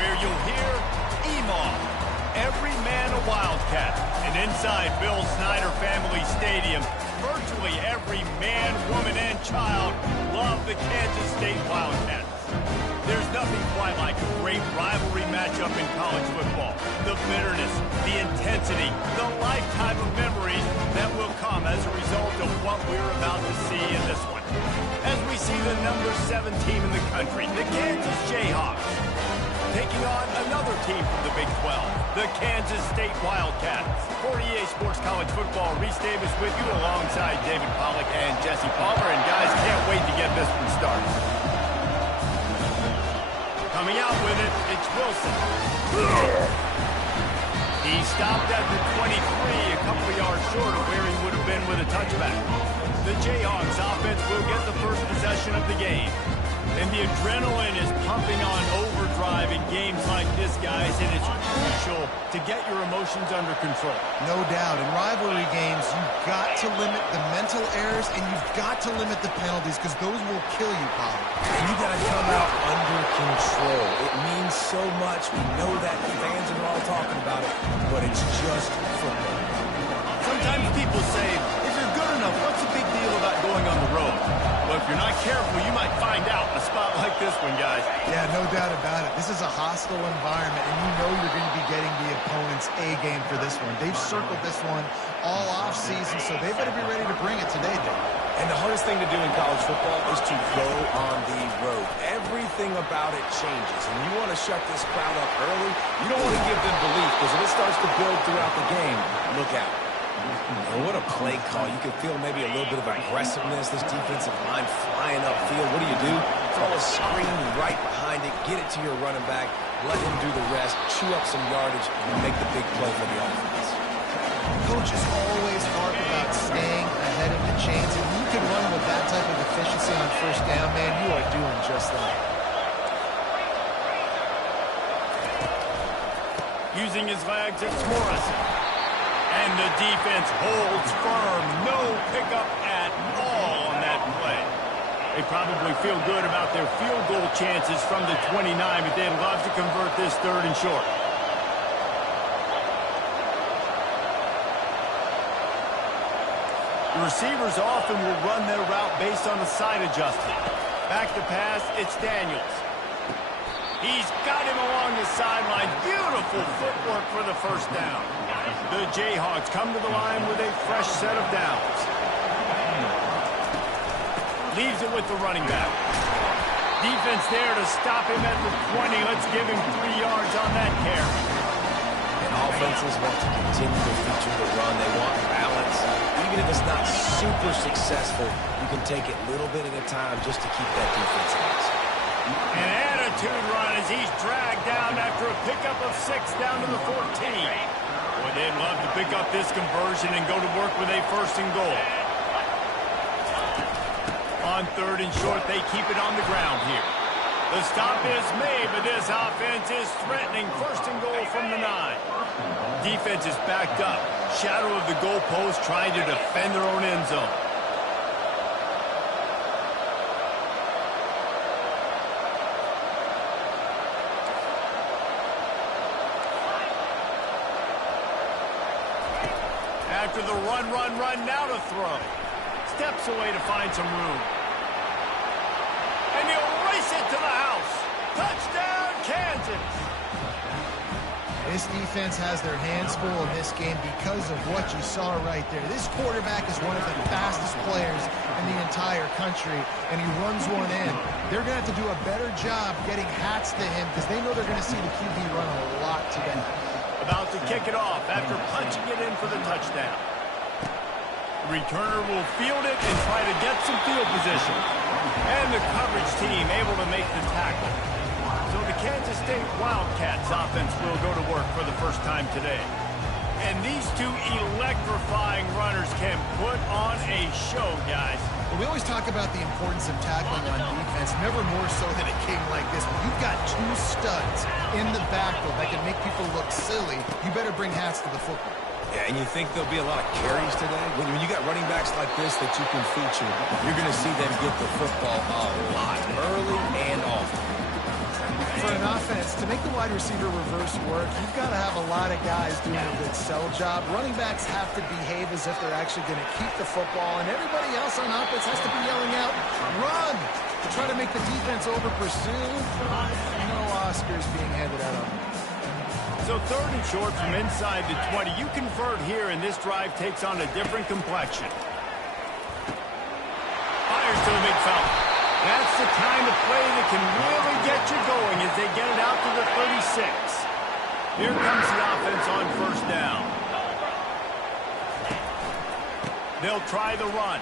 where you'll hear EMAW, every man a Wildcat. And inside Bill Snyder Family Stadium, virtually every man, woman, and child love the Kansas State Wildcats. There's nothing quite like a great rivalry matchup in college football. The bitterness, the intensity, the lifetime of memories that will come as a result of what we're about to see in this one. As we see the number 7 team in the country, the Kansas Jayhawks, taking on another team from the Big 12, the Kansas State Wildcats. For EA Sports College Football, Reese Davis with you alongside David Pollack and Jesse Palmer. And guys, can't wait to get this one started. Coming out with it, it's Wilson. He stopped at the 23, a couple of yards short of where he would have been with a touchback. The Jayhawks offense will get the first possession of the game. And the adrenaline is pumping on overdrive in games like this, guys, and it's crucial to get your emotions under control. No doubt. In rivalry games, you've got to limit the mental errors, and you've got to limit the penalties, because those will kill you, Paul. And you got to come out under control. It means so much. We know that. Fans are all talking about it, but it's just football. Sometimes people say, if you're good enough, what's the big deal about going on the road? Well, if you're not careful, you might find out in a spot like this one, guys. Yeah, no doubt about it. This is a hostile environment, and you know you're going to be getting the opponent's A game for this one. They've circled this one all offseason, so they better be ready to bring it today, Dave. And the hardest thing to do in college football is to go on the road. Everything about it changes, and you want to shut this crowd up early. You don't want to give them belief, because if it starts to build throughout the game, look out. And what a play call. You can feel maybe a little bit of aggressiveness. This defensive line flying upfield. What do? Throw a screen right behind it. Get it to your running back. Let him do the rest. Chew up some yardage and make the big play for the offense. Coaches always harp about staying ahead of the chains, and you can run with that type of efficiency on first down, man. You are doing just that. Using his legs, it's Morrison. And the defense holds firm. No pickup at all on that play. They probably feel good about their field goal chances from the 29, but they'd love to convert this 3rd and short. The receivers often will run their route based on the side adjustment. Back to pass, it's Daniels. He's got him along the sideline. Beautiful footwork for the first down. The Jayhawks come to the line with a fresh set of downs. Leaves it with the running back. Defense there to stop him at the 20. Let's give him 3 yards on that carry. And offenses want to continue to feature the run. They want balance. Even if it's not super successful, you can take it little bit at a time just to keep that defense honest. An attitude run as he's dragged down after a pickup of 6 down to the 14. Boy, they'd love to pick up this conversion and go to work with a 1st and goal. On 3rd and short, they keep it on the ground here. The stop is made, but this offense is threatening 1st and goal from the 9. Defense is backed up. Shadow of the goalpost trying to defend their own end zone. After the run, now to throw. Steps away to find some room. And he'll race it to the house. Touchdown, Kansas! This defense has their hands full in this game because of what you saw right there. This quarterback is one of the fastest players in the entire country, and he runs one in. They're going to have to do a better job getting hats to him because they know they're going to see the QB run a lot today. About to kick it off after punching it in for the touchdown. The returner will field it and try to get some field position. And the coverage team able to make the tackle. So the Kansas State Wildcats offense will go to work for the first time today. And these 2 electrifying runners can put on a show, guys. Well, we always talk about the importance of tackling on defense, never more so than a game like this. When you've got 2 studs in the backfield that can make people look silly, you better bring hats to the football. Yeah, and you think there'll be a lot of carries today? When you got running backs like this that you can feature, you're going to see them get the football a lot, early and often. For an offense, to make the wide receiver reverse work, you've got to have a lot of guys doing a good sell job. Running backs have to behave as if they're actually going to keep the football, and everybody else on offense has to be yelling out, run, to try to make the defense over-pursue. No Oscars being handed out on them. So 3rd and short from inside the 20. You convert here, and this drive takes on a different complexion. Fires to the big fella. That's the kind of play that can really get you going as they get it out to the 36. Here comes the offense on 1st down. They'll try the run.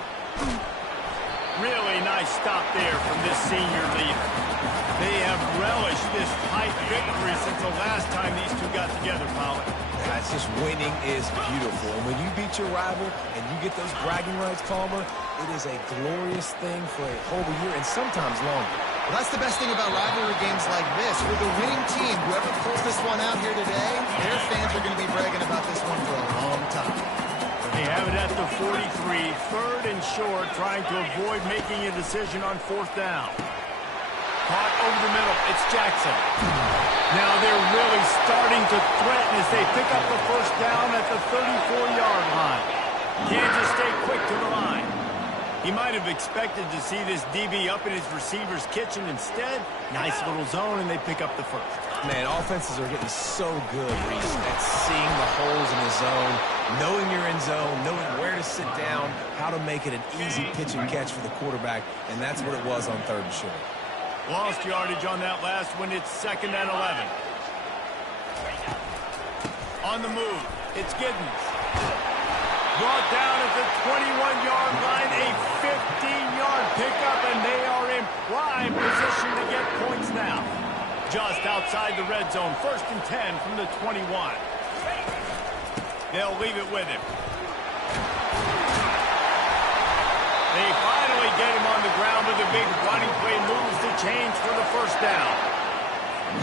Really nice stop there from this senior leader. They have relished this tight victory since the last time these two got together, Pollard. That's just winning is beautiful. And when you beat your rival and you get those bragging rights, Palmer, it is a glorious thing for a whole year and sometimes longer. Well, that's the best thing about rivalry games like this. For the winning team, whoever pulls this one out here today, their fans are going to be bragging about this one for a long time. They have it at the 43, 3rd and short, trying to avoid making a decision on 4th down. Caught over the middle. It's Jackson. Now they're really starting to threaten as they pick up the 1st down at the 34-yard line. Kansas stay quick to the line. He might have expected to see this DB up in his receiver's kitchen. Instead, nice little zone, and they pick up the 1st. Man, offenses are getting so good, Reese, at seeing the holes in the zone, knowing you're in zone, knowing where to sit down, how to make it an easy pitch and catch for the quarterback, and that's what it was on 3rd and short. Lost yardage on that last one. It's 2nd and 11. On the move, it's Giddens. Brought down at the 21-yard line, a 15-yard pickup, and they are in prime position to get points now. Just outside the red zone, 1st and 10 from the 21. They'll leave it with him. They finally get him on the ground with a big running play, moves the chains for the 1st down.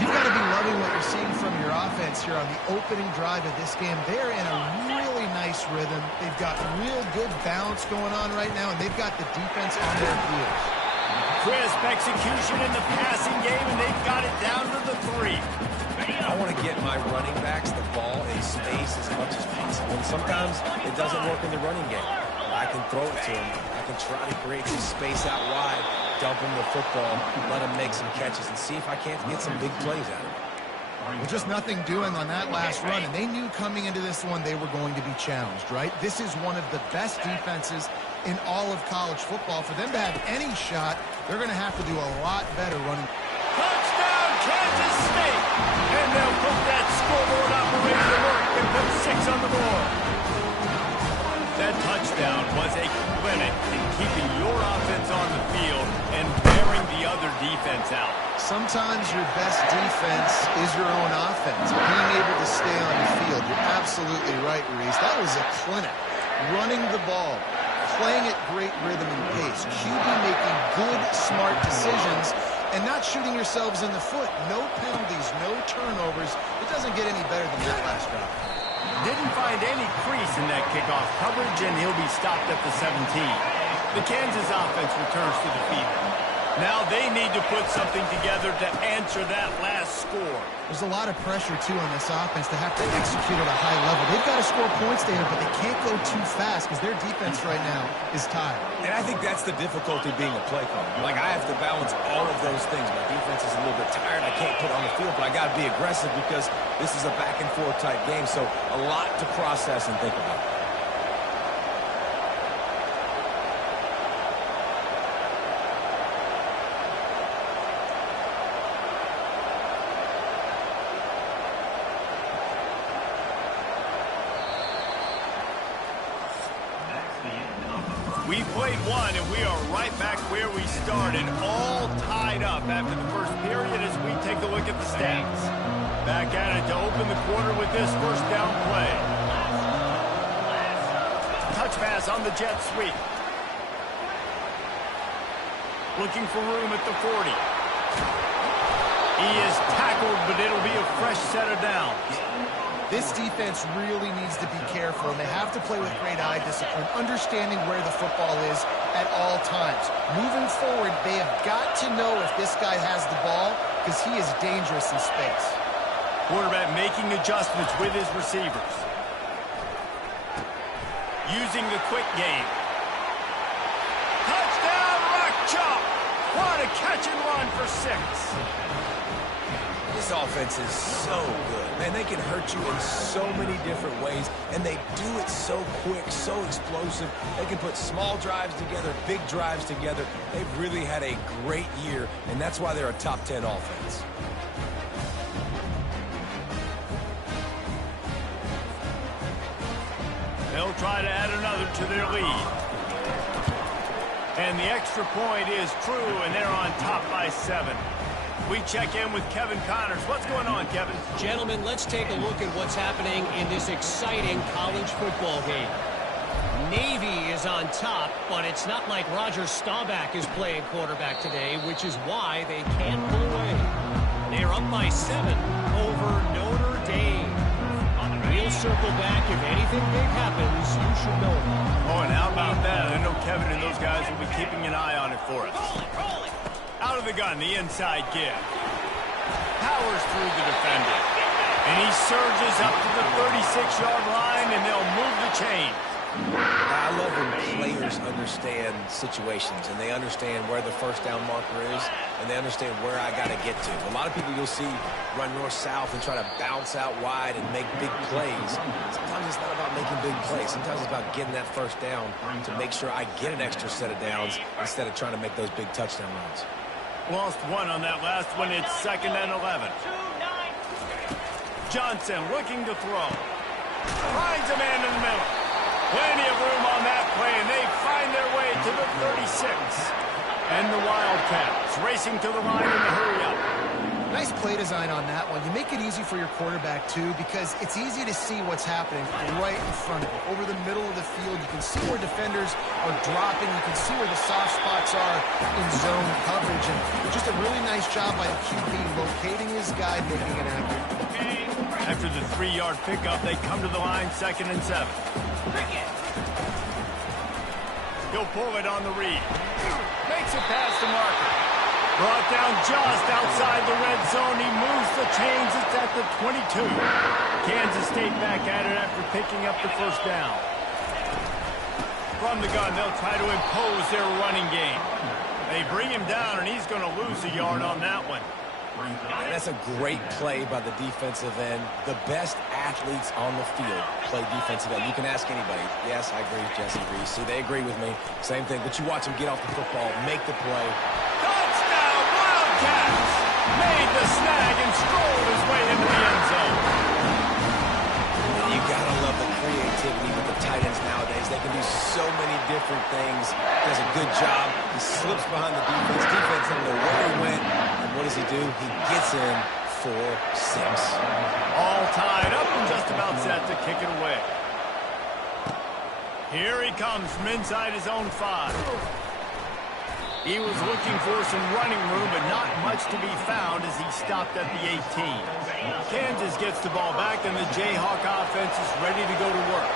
You've got to be loving what you're seeing from your offense here on the opening drive of this game. They're in a really nice rhythm. They've got real good balance going on right now, and they've got the defense on their heels. Crisp execution in the passing game, and they've got it down to the 3. I want to get my running backs the ball in space as much as possible. And sometimes it doesn't work in the running game. I can throw it to him. I can try to create some space out wide, dump him the football, let him make some catches, and see if I can't get some big plays out of him. Well, just nothing doing on that last run, and they knew coming into this one they were going to be challenged, right? This is one of the best defenses in all of college football. For them to have any shot, they're going to have to do a lot better running. Touchdown, Kansas State! And they'll put that scoreboard operator to work and put 6 on the board. That touchdown was a clinic in keeping your offense on the field and wearing the other defense out. Sometimes your best defense is your own offense. Being able to stay on the field. You're absolutely right, Reese. That was a clinic. Running the ball, playing at great rhythm and pace. QB making good, smart decisions and not shooting yourselves in the foot. No penalties, no turnovers. It doesn't get any better than that last drive. Didn't find any crease in that kickoff coverage, and he'll be stopped at the 17. The Kansas offense returns to the field. Now they need to put something together to answer that last score. There's a lot of pressure, too, on this offense to have to execute at a high level. They've got to score points there, but they can't go too fast because their defense right now is tired. And I think that's the difficulty being a play caller. Like, I have to balance all of those things. My defense is a little bit tired. I can't put it on the field, but I got to be aggressive because this is a back-and-forth type game. So a lot to process and think about. We played one, and we are right back where we started, all tied up after the first period as we take a look at the stats. Back at it to open the quarter with this 1st down play. Touch pass on the jet sweep. Looking for room at the 40. He is tackled, but it'll be a fresh set of downs. This defense really needs to be careful, and they have to play with great eye discipline, understanding where the football is at all times. Moving forward, they have got to know if this guy has the ball, because he is dangerous in space. Quarterback making adjustments with his receivers. Using the quick game. Touchdown, rock chop! What a catch and run for 6. This offense is so good. Man, they can hurt you in so many different ways, and they do it so quick, so explosive. They can put small drives together, big drives together. They've really had a great year, and that's why they're a top 10 offense. They'll try to add another to their lead. And the extra point is true, and they're on top by 7. We check in with Kevin Connors. What's going on, Kevin? Gentlemen, let's take a look at what's happening in this exciting college football game. Navy is on top, but it's not like Roger Staubach is playing quarterback today, which is why they can't pull away. They're up by 7 over Notre Dame. We'll circle back. If anything big happens, you should know about it. Oh, and how about that? I know Kevin and those guys will be keeping an eye on it for us. Out of the gun, the inside give. Powers through the defender. And he surges up to the 36-yard line, and they'll move the chain. I love when players understand situations, and they understand where the first down marker is, and they understand where I got to get to. A lot of people you'll see run north-south and try to bounce out wide and make big plays. Sometimes it's not about making big plays. Sometimes it's about getting that first down to make sure I get an extra set of downs instead of trying to make those big touchdown runs. Lost 1 on that last one. It's 2nd and 11. Johnson looking to throw. Finds a man in the middle. Plenty of room on that play, and they find their way to the 36. And the Wildcats racing to the line in the hurry-up. Nice play design on that one. You make it easy for your quarterback, too, because it's easy to see what's happening right in front of you. Over the middle of the field, you can see where defenders are dropping. You can see where the soft spots are in zone coverage. And just a really nice job by the QB locating his guy, making it accurate. After the 3-yard pickup, they come to the line, 2nd and 7. He'll pull it on the read. Makes it past the marker. Brought down just outside the red zone. He moves the chains. It's at the 22. Kansas State back at it after picking up the first down. From the gun, they'll try to impose their running game. They bring him down, and he's going to lose a yard on that one. And that's a great play by the defensive end. The best athletes on the field play defensive end. You can ask anybody. Yes, I agree, Jesse Reese. See, they agree with me. Same thing. But you watch him get off the football, make the play. Touchdown, Wildcats! Made the snag and strolled his way into the end zone. You gotta love the creativity with the tight ends nowadays. They can do so many different things. Does a good job. He slips behind the defense. Defense doesn't know where he went. And what does he do? He gets in for 6. All tied up and just about set to kick it away. Here he comes from inside his own 5. He was looking for some running room, but not much to be found as he stopped at the 18. Kansas gets the ball back, and the Jayhawk offense is ready to go to work.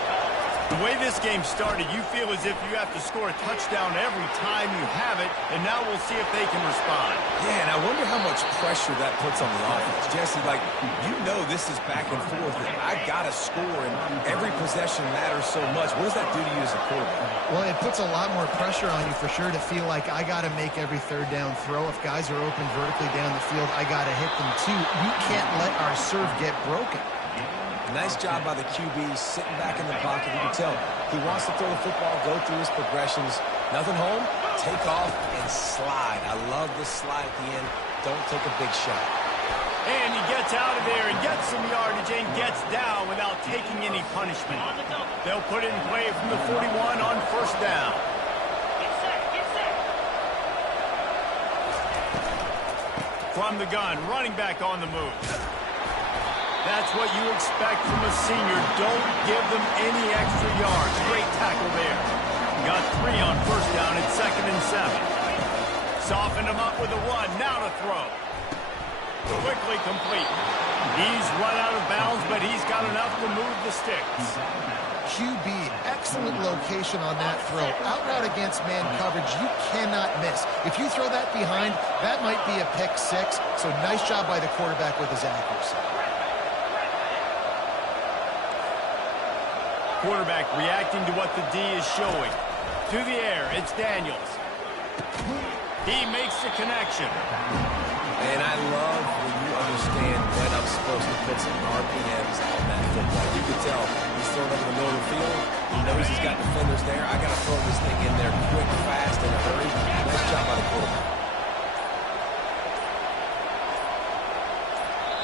The way this game started, you feel as if you have to score a touchdown every time you have it, and now we'll see if they can respond. Yeah, and I wonder how much pressure that puts on the offense. Jesse, like, you know this is back and forth. I got to score, and every possession matters so much. What does that do to you as a quarterback? Well, it puts a lot more pressure on you for sure to feel like I got to make every third down throw. If guys are open vertically down the field, I got to hit them too. We can't let our serve get broken. Nice job by the QB sitting back in the pocket. You can tell he wants to throw the football, go through his progressions. Nothing home, take off and slide. I love the slide at the end. Don't take a big shot. And he gets out of there and gets some yardage and gets down without taking any punishment. They'll put it in play from the 41 on first down. From the gun, running back on the move. That's what you expect from a senior. Don't give them any extra yards. Great tackle there. Got 3 on first down at 2nd and 7. Softened him up with a run. Now to throw. Quickly complete. He's run out of bounds, but he's got enough to move the sticks. QB, excellent location on that throw. Out route against man coverage, you cannot miss. If you throw that behind, that might be a pick six. So nice job by the quarterback with his accuracy. Quarterback reacting to what the D is showing. To the air, it's Daniels. He makes the connection. And I love when you understand when I'm supposed to put some RPMs on that football. You can tell he's throwing over the middle of the field. He knows he's got defenders there. I got to throw this thing in there quick, fast, in a hurry. Nice job by the quarterback.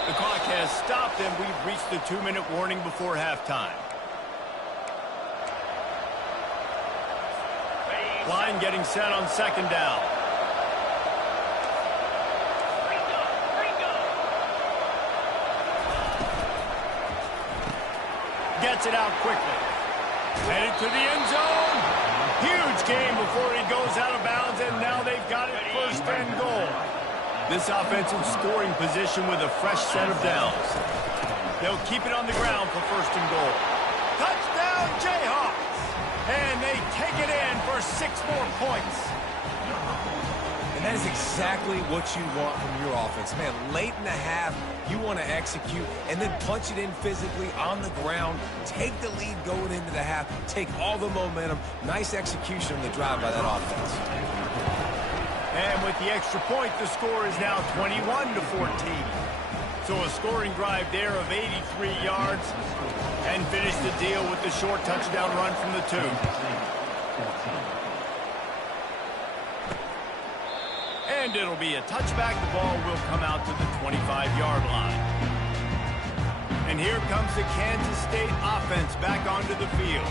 The clock has stopped, and we've reached the 2-minute warning before halftime. Line getting set on second down. Gets it out quickly. Headed to the end zone. Huge gain before he goes out of bounds, and now they've got it first and goal. This offensive scoring position with a fresh set of downs. They'll keep it on the ground for first and goal. Touchdown, Jayhawks! And they take it in for 6 more points. And that is exactly what you want from your offense. Man, late in the half, you want to execute and then punch it in physically on the ground. Take the lead going into the half. Take all the momentum. Nice execution on the drive by that offense. And with the extra point, the score is now 21-14. So a scoring drive there of 83 yards. And finish the deal with the short touchdown run from the 2. And it'll be a touchback. The ball will come out to the 25-yard line. And here comes the Kansas State offense back onto the field.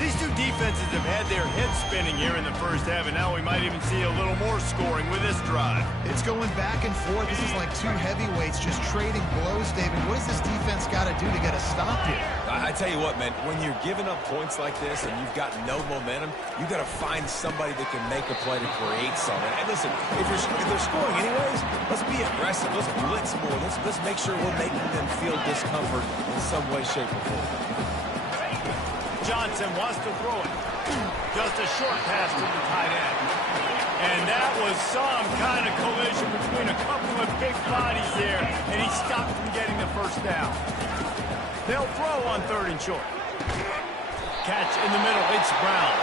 These two defenses have had their heads spinning here in the first half, and now we might even see a little more scoring with this drive. It's going back and forth. This is like two heavyweights just trading blows, David. What does this defense got to do to get a stop here? I tell you what, man, when you're giving up points like this and you've got no momentum, you got to find somebody that can make a play to create something. And listen, if they're scoring anyways, let's be aggressive. Let's blitz more. Let's make sure we're making them feel discomfort in some way, shape, or form. Johnson wants to throw it. Just a short pass to the tight end. And that was some kind of collision between a couple of big bodies there, and he stopped from getting the first down. They'll throw on 3rd and short. Catch in the middle. It's Brown.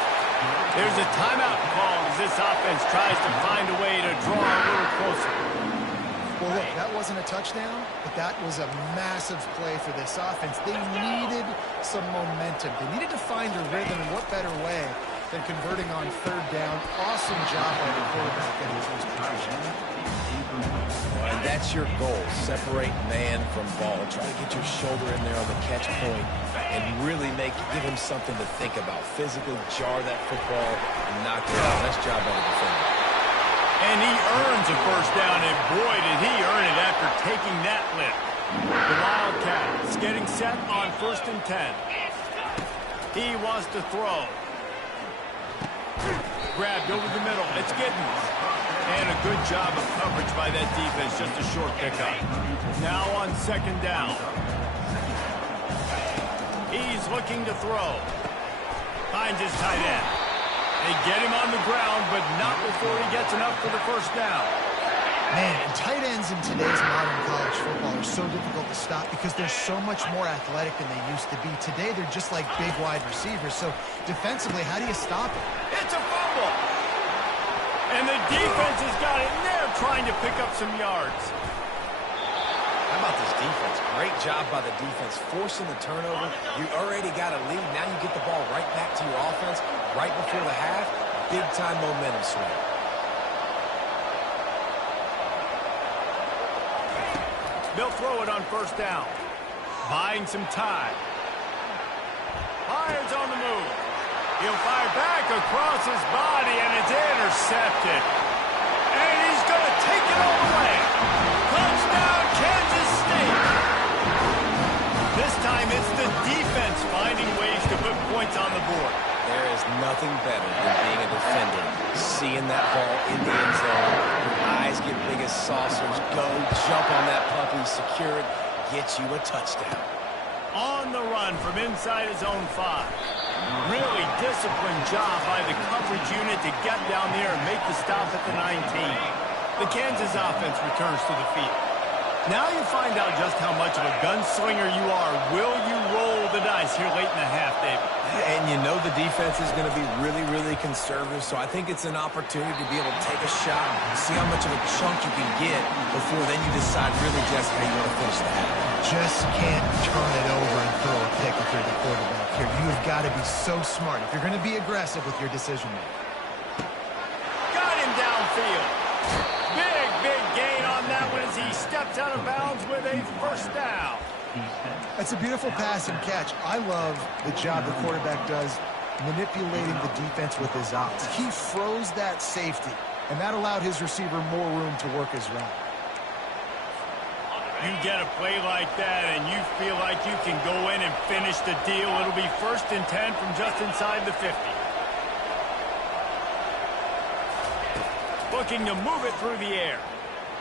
There's a timeout called as this offense tries to find a way to draw a little closer. Well, look, that wasn't a touchdown, but that was a massive play for this offense. They needed some momentum. They needed to find a rhythm, and what better way than converting on 3rd down. Awesome job by the quarterback in his position. And that's your goal. Separate man from ball. Try to get your shoulder in there on the catch point and really give him something to think about. Physically jar that football and knock it out. Nice job by the defender. And he earns a first down, and boy, did he earn it after taking that lift. The Wildcats getting set on 1st and 10. He wants to throw. Grabbed over the middle. It's Giddens. And a good job of coverage by that defense. Just a short pickup. Now on 2nd down. He's looking to throw. Finds his tight end. They get him on the ground, but not before he gets enough for the first down. Man, and tight ends in today's modern college football are so difficult to stop because they're so much more athletic than they used to be. Today, they're just like big wide receivers. So defensively, how do you stop it? It's a fumble. And the defense has got it, and they're trying to pick up some yards. How about this defense? Great job by the defense, forcing the turnover. You already got a lead. Now you get the ball right back to your offense right before the half. Big-time momentum swing. They'll throw it on 1st down. Buying some time. Fires on the move. He'll fire back across his body, and it's intercepted. And he's going to take it all the way. Touchdown, Kansas State. This time it's the defense finding ways to put points on the board. There is nothing better than being a defender, seeing that ball in the end zone. Your eyes get big as saucers. Go, jump on that puppy, secure it, get you a touchdown. On the run from inside his own 5. Really disciplined job by the coverage unit to get down there and make the stop at the 19. The Kansas offense returns to the field. Now you find out just how much of a gunslinger you are. Will you roll the dice here late in the half, David? And you know the defense is going to be really, really conservative, so I think it's an opportunity to be able to take a shot, see how much of a chunk you can get before then you decide really just how you want to finish the half. Just can't turn it over and throw a pick if you're the quarterback here. You've got to be so smart if you're going to be aggressive with your decision-making. Got him downfield. Big gain on that one as he steps out of bounds with a first down. That's a beautiful pass and catch. I love the job the quarterback does manipulating the defense with his eyes. He froze that safety, and that allowed his receiver more room to work his route. You get a play like that, and you feel like you can go in and finish the deal. It'll be 1st and 10 from just inside the 50. Looking to move it through the air.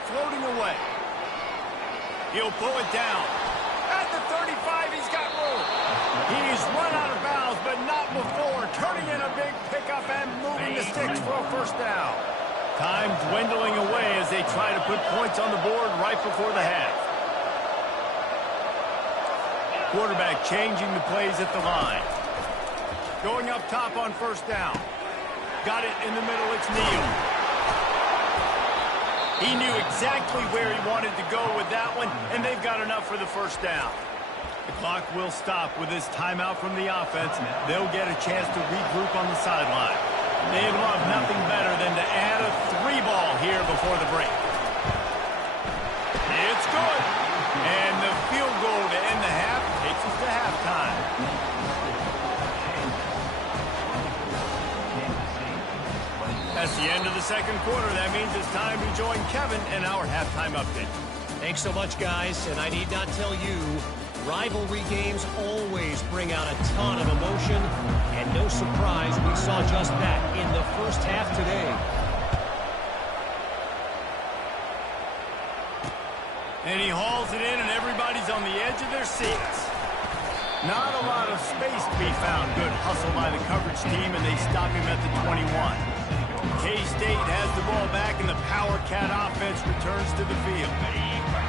Floating away. He'll pull it down. At the 35, he's got room. He's run out of bounds, but not before. Turning in a big pickup and moving the sticks for a first down. Time dwindling away as they try to put points on the board right before the half. Quarterback changing the plays at the line. Going up top on first down. Got it in the middle, it's Neal. He knew exactly where he wanted to go with that one, and they've got enough for the first down. The clock will stop with this timeout from the offense. They'll get a chance to regroup on the sideline. They'd love nothing better than to add a 3-ball here before the break. It's good. And the field goal to end the half takes us to halftime. That's the end of the second quarter. That means it's time to join Kevin in our halftime update. Thanks so much, guys. And I need not tell you, rivalry games always bring out a ton of emotion. And no surprise, we saw just that in the first half today. And he hauls it in, and everybody's on the edge of their seats. Not a lot of space to be found. Good hustle by the coverage team, and they stop him at the 21. K-State has the ball back, and the Power Cat offense returns to the field.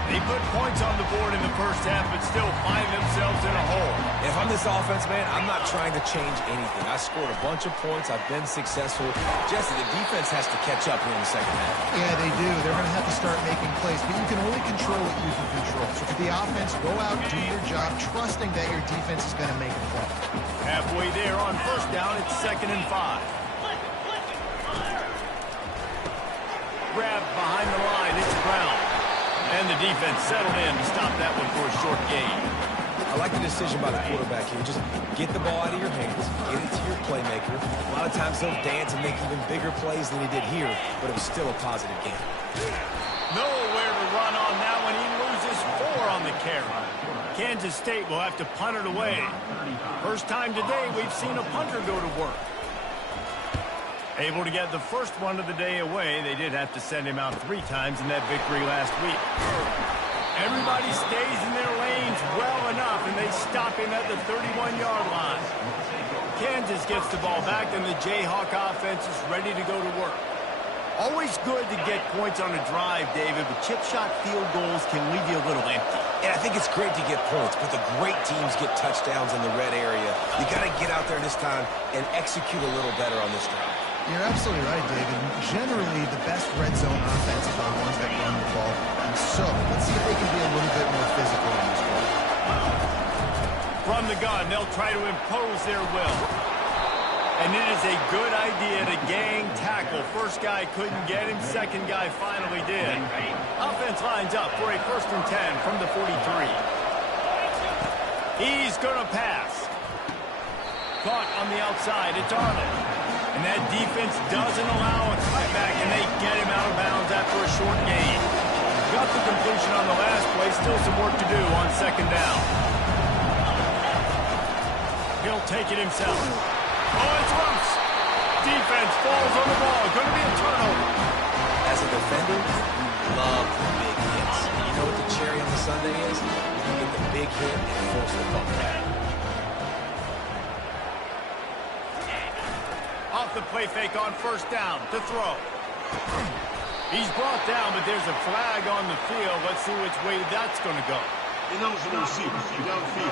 They put points on the board in the first half, but still find themselves in a hole. If I'm this offense, man, I'm not trying to change anything. I scored a bunch of points. I've been successful. Jesse, the defense has to catch up here in the second half. Yeah, they do. They're going to have to start making plays, but you can only control what you can control. So for the offense, go out, do your job, trusting that your defense is going to make a play. Halfway there on first down, it's 2nd and 5. Grabbed behind the line, it's Brown. And the defense settled in to stop that one for a short gain. I like the decision by the quarterback here. Just get the ball out of your hands, get it to your playmaker. A lot of times he'll dance and make even bigger plays than he did here, but it was still a positive game. Nowhere to run on that one. He loses 4 on the carry. Kansas State will have to punt it away. First time today we've seen a punter go to work. Able to get the first one of the day away. They did have to send him out 3 times in that victory last week. Everybody stays in their lanes well enough, and they stop him at the 31-yard line. Kansas gets the ball back, and the Jayhawk offense is ready to go to work. Always good to get points on a drive, David, but chip shot field goals can leave you a little empty. And I think it's great to get points, but the great teams get touchdowns in the red area. You got to get out there this time and execute a little better on this drive. You're absolutely right, David. Generally, the best red zone offenses are the ones that run the ball. And so, let's see if they can be a little bit more physical in this play. From the gun, they'll try to impose their will. And it is a good idea to gang tackle. First guy couldn't get him, second guy finally did. Offense lines up for a 1st and 10 from the 43. He's gonna pass. Caught on the outside, it's Arnold. And that defense doesn't allow a cutback, and they get him out of bounds after a short gain. Got the completion on the last play, still some work to do on 2nd down. He'll take it himself. Oh, it's Rumps. Defense falls on the ball. Going to be a turnover. As a defender, you love the big hits. You know what the cherry on the sundae is? You get the big hit and force the fumble. Off the play fake on first down to throw. He's brought down, but there's a flag on the field. Let's see which way that's going to go. Ineligible receiver. Downfield.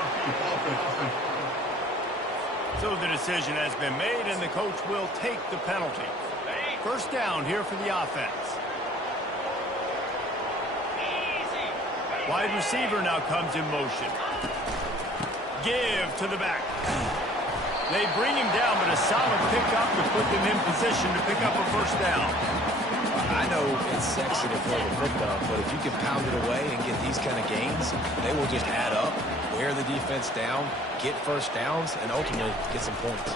Offense. So the decision has been made, and the coach will take the penalty. First down here for the offense. Wide receiver now comes in motion. Give to the back. They bring him down, but a solid pickup to put them in position to pick up a first down. I know it's sexy to throw the football, but if you can pound it away and get these kind of gains, they will just add up, wear the defense down, get first downs, and ultimately get some points.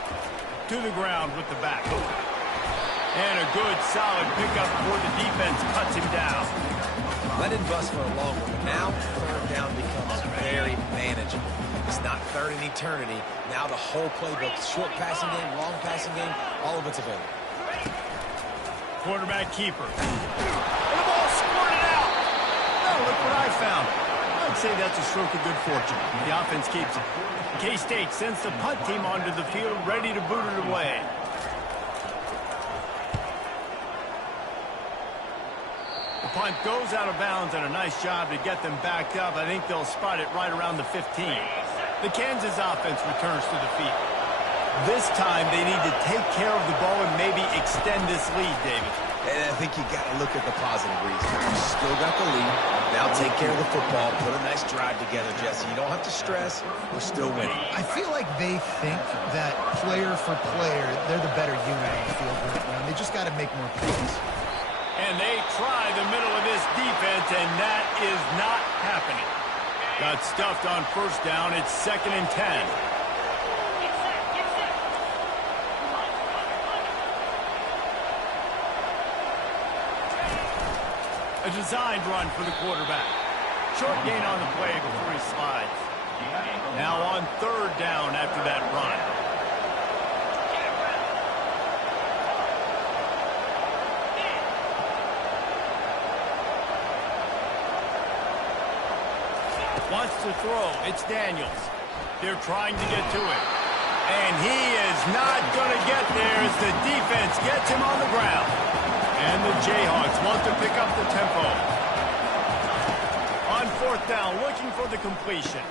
To the ground with the back. And a good, solid pickup before the defense cuts him down. Let it bust for a long one, but now third down becomes very manageable. It's not third in eternity. Now the whole playbook, short passing game, long passing game, all of it's available. Quarterback keeper. And the ball squirted out. Oh, look what I found. I'd say that's a stroke of good fortune. The offense keeps it. K-State sends the punt team onto the field, ready to boot it away. The punt goes out of bounds, and a nice job to get them backed up. I think they'll spot it right around the 15. The Kansas offense returns to the field. This time, they need to take care of the ball and maybe extend this lead, David. And I think you got to look at the positive reasons. You still got the lead. Now take care of the football. Put a nice drive together, Jesse. You don't have to stress. We're still winning. I feel like they think that player for player, they're the better unit on the field right now. They just got to make more plays. And they try the middle of this defense, and that is not happening. Got stuffed on first down. It's 2nd and 10. A designed run for the quarterback. Short gain on the play before he slides. Now on third down after that run. Wants to throw. It's Daniels. They're trying to get to it. And he is not going to get there as the defense gets him on the ground. And the Jayhawks want to pick up the tempo. On fourth down, looking for the completion.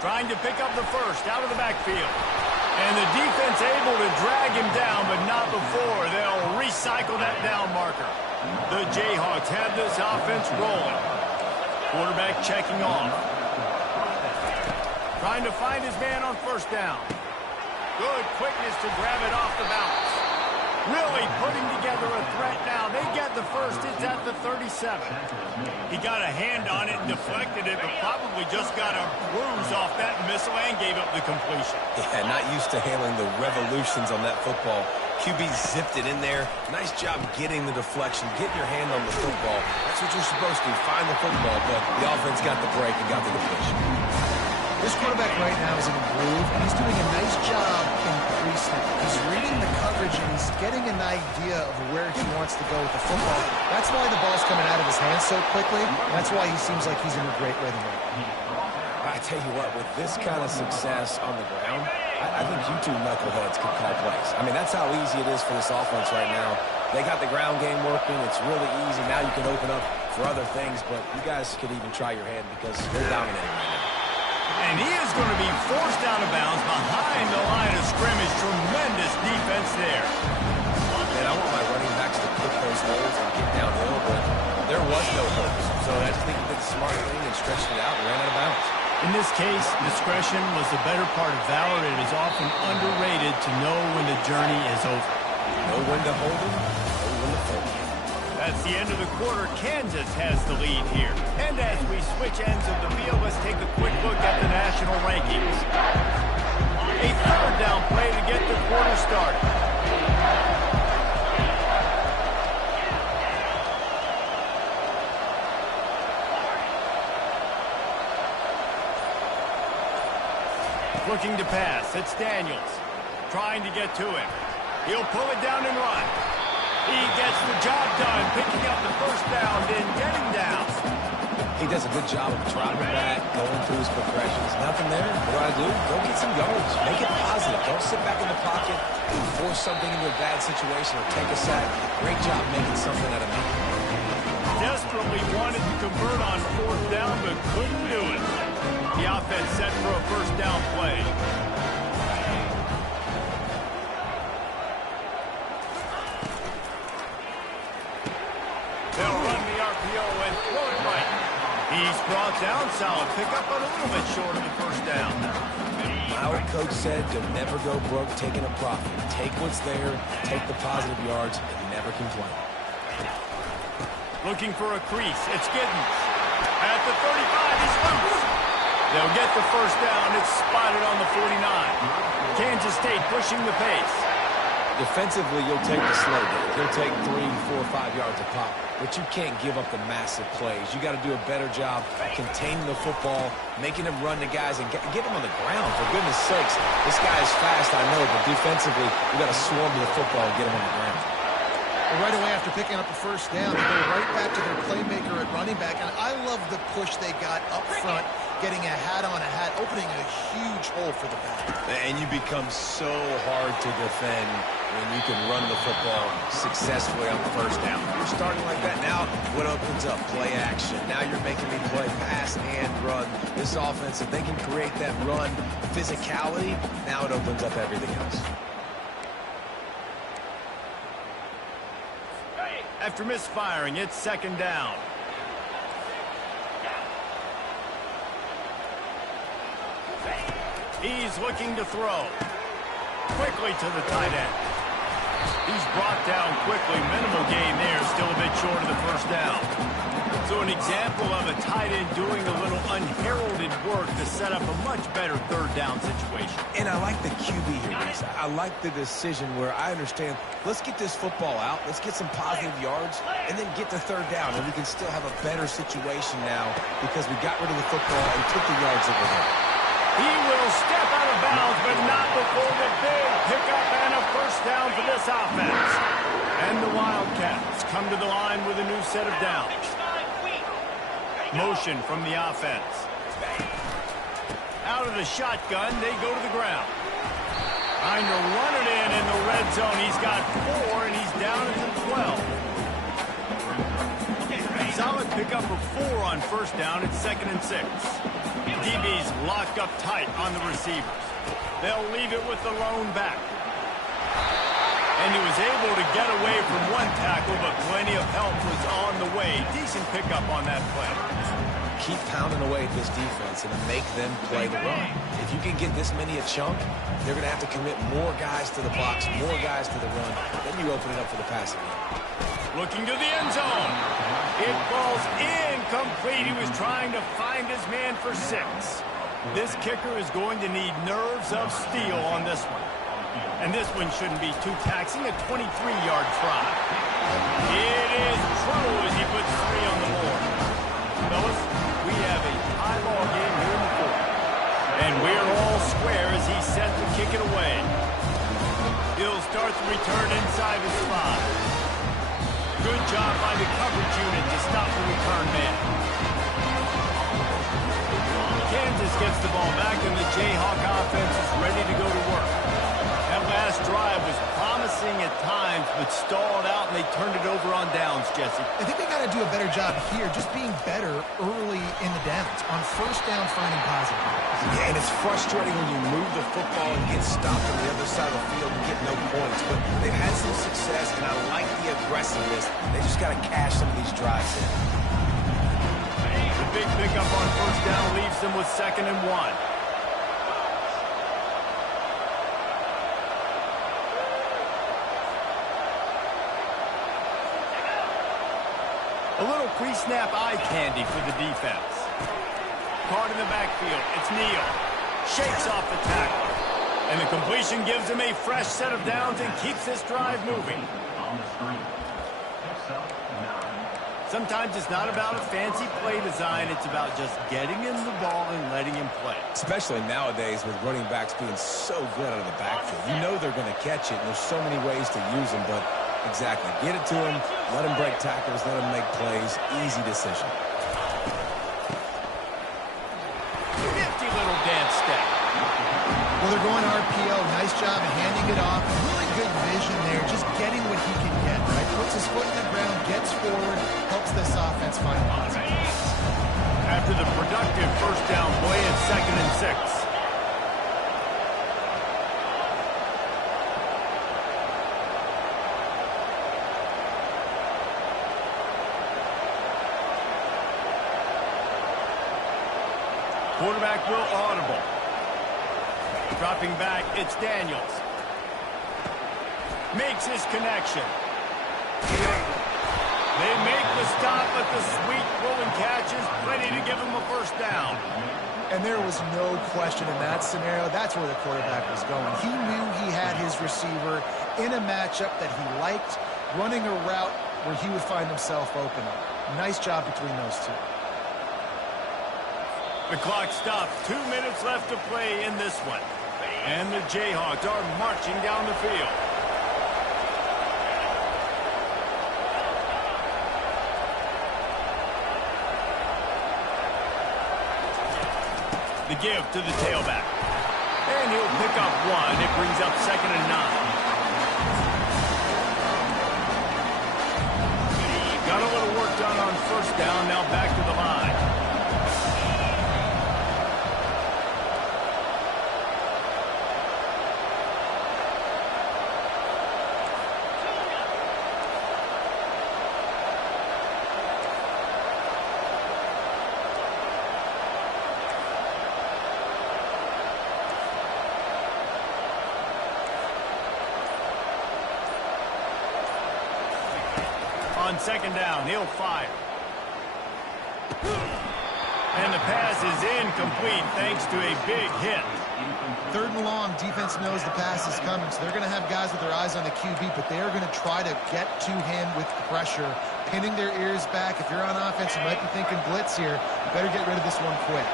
Trying to pick up the first out of the backfield. And the defense able to drag him down, but not before. They'll recycle that down marker. The Jayhawks have this offense rolling. Quarterback checking off. Trying to find his man on first down. Good quickness to grab it off the bounce. Really putting together a threat now. They get the first. It's at the 37. He got a hand on it and deflected it, but probably just got a bruise off that missile and gave up the completion. Yeah, not used to handling the revolutions on that football. QB zipped it in there. Nice job getting the deflection, getting your hand on the football. That's what you're supposed to do, find the football, but the offense got the break and got the deflection. This quarterback right now is in a groove, and he's doing a nice job increasing. He's reading the coverage, and he's getting an idea of where he wants to go with the football. That's why the ball's coming out of his hands so quickly. That's why he seems like he's in a great rhythm right now. I tell you what, with this kind of success on the ground, I think you two knuckleheads can call plays. I mean, that's how easy it is for this offense right now. They got the ground game working. It's really easy. Now you can open up for other things, but you guys could even try your hand because they're dominating right now. And he is going to be forced out of bounds behind the line of scrimmage. Tremendous defense there. And I want my running backs to pick those holes and get downhill, but there was no holes. So I just think he did the smart thing and stretched it out and ran out of bounds. In this case, discretion was the better part of valor. It is often underrated to know when the journey is over. Know when to hold him, know when to fold him. That's the end of the quarter. Kansas has the lead here. And as we switch ends of the field, let's take a quick look at the national rankings. A third down play to get the quarter started. Looking to pass. It's Daniels. Trying to get to him. He'll pull it down and run. He gets the job done, picking up the first down, then getting down. He does a good job of dropping back, going through his progressions. Nothing there. What do? Go get some yards. Make it positive. Don't sit back in the pocket and force something into a bad situation or take a sack. Great job making something out of nothing. Desperately wanted to convert on fourth down, but couldn't do it. The offense set for a first down play. They'll run the RPO and throw it right. He's brought down. Solid pickup, but a little bit short of the first down. My old coach said you'll never go broke taking a profit. Take what's there, take the positive yards, and never complain. Looking for a crease. It's Giddens. At the 35, he's loose. They'll get the first down. It's spotted on the 49. Kansas State pushing the pace. Defensively, you'll take the slow down. You'll take 3, 4, 5 yards a pop. But you can't give up the massive plays. You got to do a better job containing the football, making them run the guys, and get them on the ground. For goodness sakes, this guy is fast, I know, but defensively, you got to swarm to the football and get him on the ground. Well, right away after picking up the first down, they go right back to their playmaker at running back. And I love the push they got up front, getting a hat on a hat, opening a huge hole for the back. And you become so hard to defend when you can run the football successfully on the first down. You're starting like that. Now, what opens up? Play action. Now you're making me play pass and run. This offense, if they can create that run physicality, now it opens up everything else. After misfiring, it's second down. He's looking to throw. Quickly to the tight end. He's brought down quickly. Minimal gain there. Still a bit short of the first down. So an example of a tight end doing a little unheralded work to set up a much better third down situation. And I like the QB here, Reese. I like the decision where I understand, let's get this football out, let's get some positive yards, and then get to third down, and we can still have a better situation now because we got rid of the football and took the yards that were there. He will step out of bounds, but not before the big pickup and a first down for this offense. And the Wildcats come to the line with a new set of downs. Motion from the offense. Out of the shotgun, they go to the ground. Trying to run it in the red zone. He's got 4, and he's down at the 12. Solid pickup of 4 on first down. It's 2nd and 6. DB's locked up tight on the receivers. They'll leave it with the lone back. And he was able to get away from one tackle, but plenty of help was on the way. Decent pickup on that play. Keep pounding away at this defense and make them play the run. If you can get this many a chunk, they're going to have to commit more guys to the box, more guys to the run. Then you open it up for the passing game. Looking to the end zone. It falls incomplete. He was trying to find his man for 6. This kicker is going to need nerves of steel on this one. And this one shouldn't be too taxing, a 23-yard try. It is true as he puts 3 on the board. Fellas, we have a high ball game here in the 4th. And we're all square as he's set to kick it away. He'll start the return inside the slot. Good job by the coverage unit to stop the return man. Kansas gets the ball back, and the Jayhawk offense is ready to go to work. That last drive was promising at times, but stalled out, and they turned it over on downs, Jesse. I think they got to do a better job here, just being better early in the downs. On first down, finding positive. Yeah, and it's frustrating when you move the football and get stopped on the other side of the field and get no points. But they've had some success, and I like the aggressiveness. They just got to cash some of these drives in. The big pickup on first down leaves them with 2nd and 1. A little pre-snap eye candy for the defense. Caught in the backfield. It's Neal. Shakes off the tackle. And the completion gives him a fresh set of downs and keeps this drive moving. Sometimes it's not about a fancy play design. It's about just getting him the ball and letting him play. Especially nowadays with running backs being so good out of the backfield. You know they're going to catch it, and there's so many ways to use them, but exactly. Get it to him, let him break tackles, let him make plays. Easy decision. Nifty little dance step. Well, they're going RPO. Nice job of handing it off. Really good Quarterback will audible. Dropping back, it's Daniels. Makes his connection. They make the stop, but the sweet rolling catch is plenty to give him a first down. And there was no question in that scenario. That's where the quarterback was going. He knew he had his receiver in a matchup that he liked, running a route where he would find himself open. Nice job between those two. The clock stops. 2 minutes left to play in this one. And the Jayhawks are marching down the field. The give to the tailback. And he'll pick up one. It brings up 2nd and 9. Got a little work done on first down. Now back to the line. On 2nd down, he'll fire. And the pass is incomplete thanks to a big hit. 3rd and long, defense knows the pass is coming, so they're going to have guys with their eyes on the QB, but they are going to try to get to him with pressure, pinning their ears back. If you're on offense, you might be thinking blitz here. You better get rid of this one quick.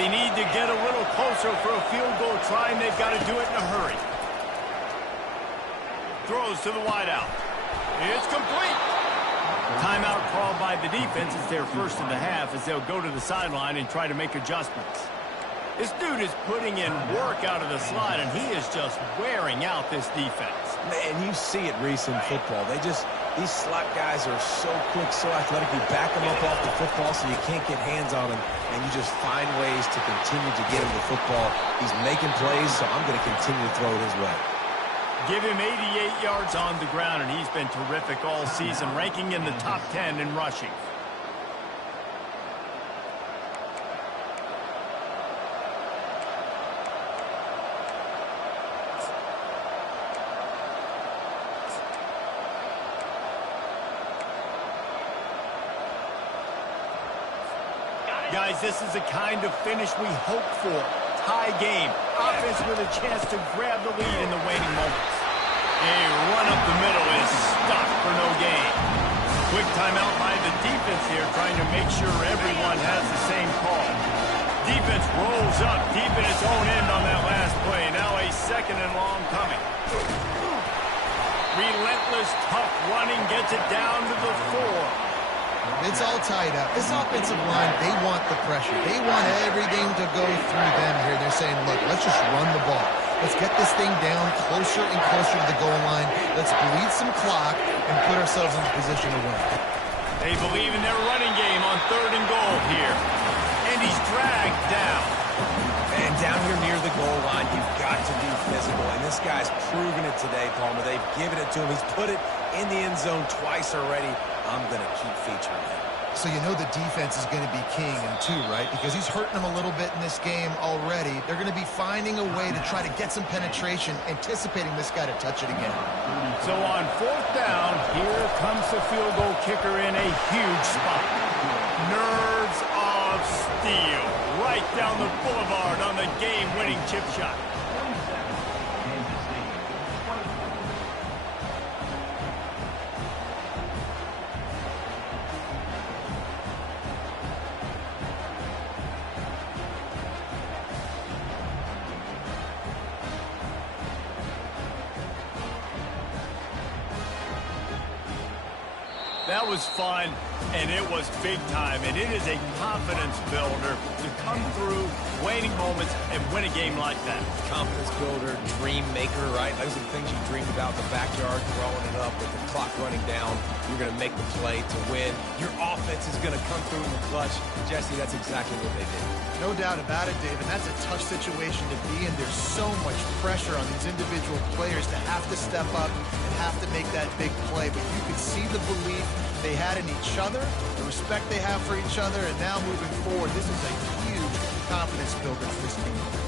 They need to get a little closer for a field goal try, and they've got to do it in a hurry. Throws to the wideout. It's complete. Timeout called by the defense. It's their first of the half as they'll go to the sideline and try to make adjustments. This dude is putting in work out of the slot, and he is just wearing out this defense. Man, you see it, Reese, in football. These slot guys are so quick, so athletic. You back them up off the football so you can't get hands on him, and you just find ways to continue to get him the football. He's making plays, so I'm going to continue to throw it his way. Give him 88 yards on the ground, and he's been terrific all season, ranking in the top 10 in rushing. Guys, this is the kind of finish we hope for. Tie game. Offense with a chance to grab the lead in the waning moments. A run up the middle is stopped for no gain. Quick timeout by the defense here, trying to make sure everyone has the same call. Defense rolls up deep in its own end on that last play. Now a 2nd and long coming. Relentless, tough running gets it down to the 4. It's all tied up. This offensive line, they want the pressure. They want everything to go through them here. They're saying, look, let's just run the ball. Let's get this thing down closer and closer to the goal line. Let's bleed some clock and put ourselves in position to win. They believe in their running game on 3rd and goal here. And he's dragged down. And down here near the goal line, you've got to be physical. And this guy's proven it today, Palmer. They've given it to him. He's put it in the end zone twice already. I'm going to keep featuring him. So you know the defense is going to be king in 2, right? Because he's hurting them a little bit in this game already. They're going to be finding a way to try to get some penetration, anticipating this guy to touch it again. So on 4th down, here comes the field goal kicker in a huge spot. Nerves of steel. Right down the boulevard on the game-winning chip shot. That was fun, and it was big time, and it is a confidence builder to come through waning moments and win a game like that. Confidence builder, dream maker, right? Those are the things you dreamed about in the backyard, throwing it up with the clock running down. You're going to make the play to win. Your offense is going to come through in the clutch. Jesse, that's exactly what they did. No doubt about it, David. That's a tough situation to be in. There's so much pressure on these individual players to have to step up and have to make that big play. But you could see the belief they had in each other, the respect they have for each other, and now moving forward, this is a huge confidence builder for this team.